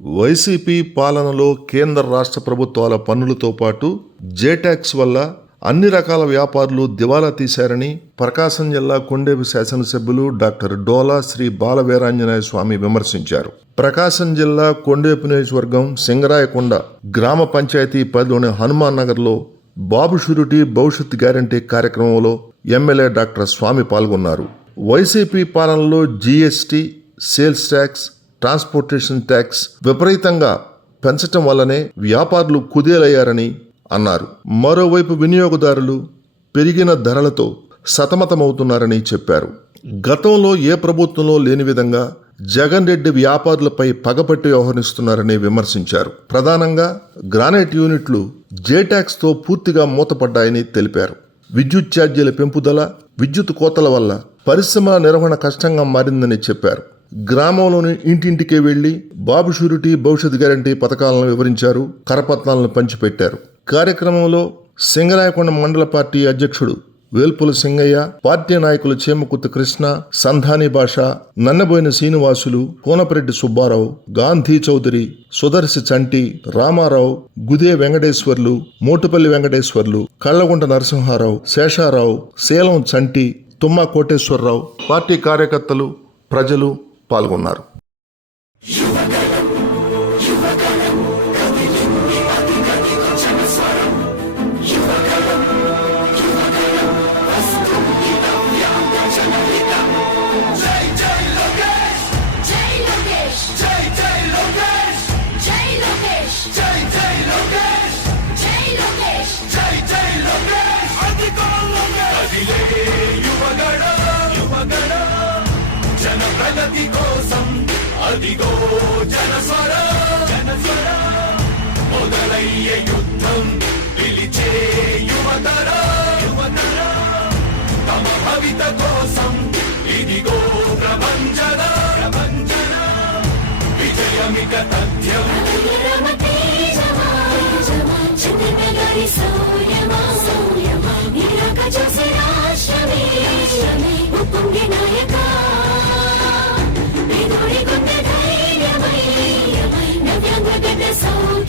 YCP పాలనలో కేంద్ర రాష్ట్ర ప్రభుత్వాల పన్నులతో పాటు జేటాక్స్ వల్ల అన్ని రకాల వ్యాపారులు దివాలా తీశారని ప్రకాశం జిల్లా కొండేపు శాసనసభ్యులు డాక్టర్ డోలా శ్రీ బాల వీరాంజనేయ స్వామి విమర్శించారు. ప్రకాశం జిల్లా కొండేపు నియోజకవర్గం సింగరాయకొండ గ్రామ పంచాయతీ పరిధిలోని హనుమాన్ నగర్లో బాబు షురిటీ భవిష్యత్ గ్యారంటీ కార్యక్రమంలో ఎమ్మెల్యే డాక్టర్ స్వామి పాల్గొన్నారు. వైసీపీ పాలనలో GST sales tax transportation tax విపరీతంగా పెంచటం వల్లనే వ్యాపారులు కుదేలయ్యారని అన్నారు. మరోవైపు వినియోగదారులు పెరిగిన ధరలతో సతమతమవుతున్నారని చెప్పారు. గతంలో ఏ ప్రభుత్వంలో లేని విధంగా జగన్ రెడ్డి వ్యాపారులపై పగపట్టి వ్యవహరిస్తున్నారని విమర్శించారు. ప్రధానంగా గ్రానైట్ యూనిట్లు జేటాక్స్తో పూర్తిగా మూతపడ్డాయని తెలిపారు. విద్యుత్ ఛార్జీల పెంపుదల విద్యుత్ కోతల వల్ల పరిశ్రమ నిర్వహణ కష్టంగా మారిందని చెప్పారు. గ్రామంలోని ఇంటింటికే వెళ్ళి బాబు షూరిటీ భవిష్యత్ గ్యారంటీ పథకాలను వివరించారు కరపత్రాలను పంచిపెట్టారు. కార్యక్రమంలో సింగరాయకొండ మండల పార్టీ అధ్యక్షుడు వేల్పుల సింగయ్య పార్టీ నాయకులు చేమకుత్తు కృష్ణ సంధాని భాష నన్నబోయిన శ్రీనివాసులు కోనపరెడ్డి సుబ్బారావు గాంధీ చౌదరి సుదర్శి చంటి రామారావు గుదే వెంకటేశ్వర్లు మోటుపల్లి వెంకటేశ్వర్లు కళ్ళగుంట నరసింహారావు శేషారావు శీలం చంటి తుమ్మా కోటేశ్వరరావు పార్టీ కార్యకర్తలు ప్రజలు పాల్గొన్నారు. అదిగో జనస్వర జనస్వర మొదలయ్యే యుద్ధం పిలిచే యువతర యువతర తమ భవిత కోసం ఇదిగో ప్రభంజన ప్రభంజన విజయమిక తథ్యం. ఉప్పొంగి నాయకా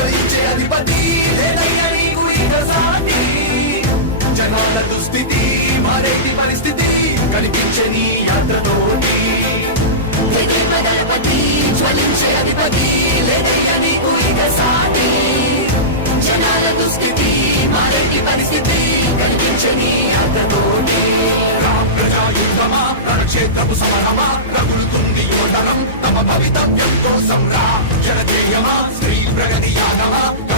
జ్వలించే అధిపతి నీకు ఇక సాటి. జనాల దుస్థితి మారేటి పరిస్థితి కనిపించే నీ యాత్రతోటి. దళపతి జ్వలించే అధిపతి లేదయ్య నీకు ఇక సాటి. జనాల దుస్థితి మారేటి పరిస్థితి కనిపించే నీ యాత్రతోటి. రామ్ ప్రజా యుద్ధమా రణక్షేత్రపు సమరమా రగులుతుంది యువతరం తమ భవితవ్యం కోసం రా. జనజేయమా స్త్రీ యాదవ.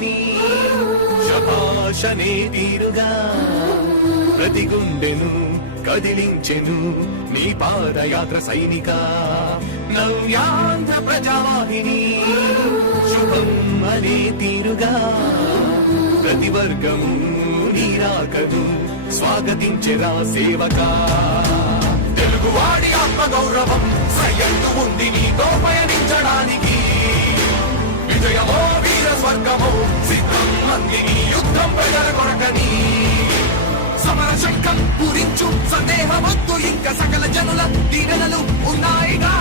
భారతావని శభాషనే తీరుగా. ప్రతి గుండెను కదిలించెను నీ పాదయాత్ర సైనిక. నవ్యాంధ్ర ప్రజావాహిని శుభం అనే తీరుగా. ప్రతి వర్గము నీరాకను స్వాగతించెరా సేవక. తెలుగువాడి ఆత్మగౌరవం సయ్యందు ఉంది నీతో పయనించడానికి విజయమో వర్గము సిద్ధం మందిని యుద్ధం ప్రజల కొరకని సమర శంఖం పూరించు సందేహమొద్దు ఇంకా సకల జనుల దీవెనలు ఉన్నాయిగా.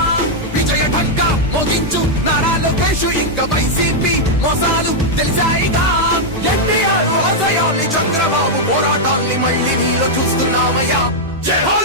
విజయ ఢంకా మోగించు నారా లోకేష్ ఇంకా వైసీపీ మోసాలు తెలిసాయిగా. ఎన్టీఆర్ ఆశయాల్ని చంద్రబాబు పోరాటాన్ని మళ్ళీ నీలో చూస్తున్నామయ్యా. జయ హో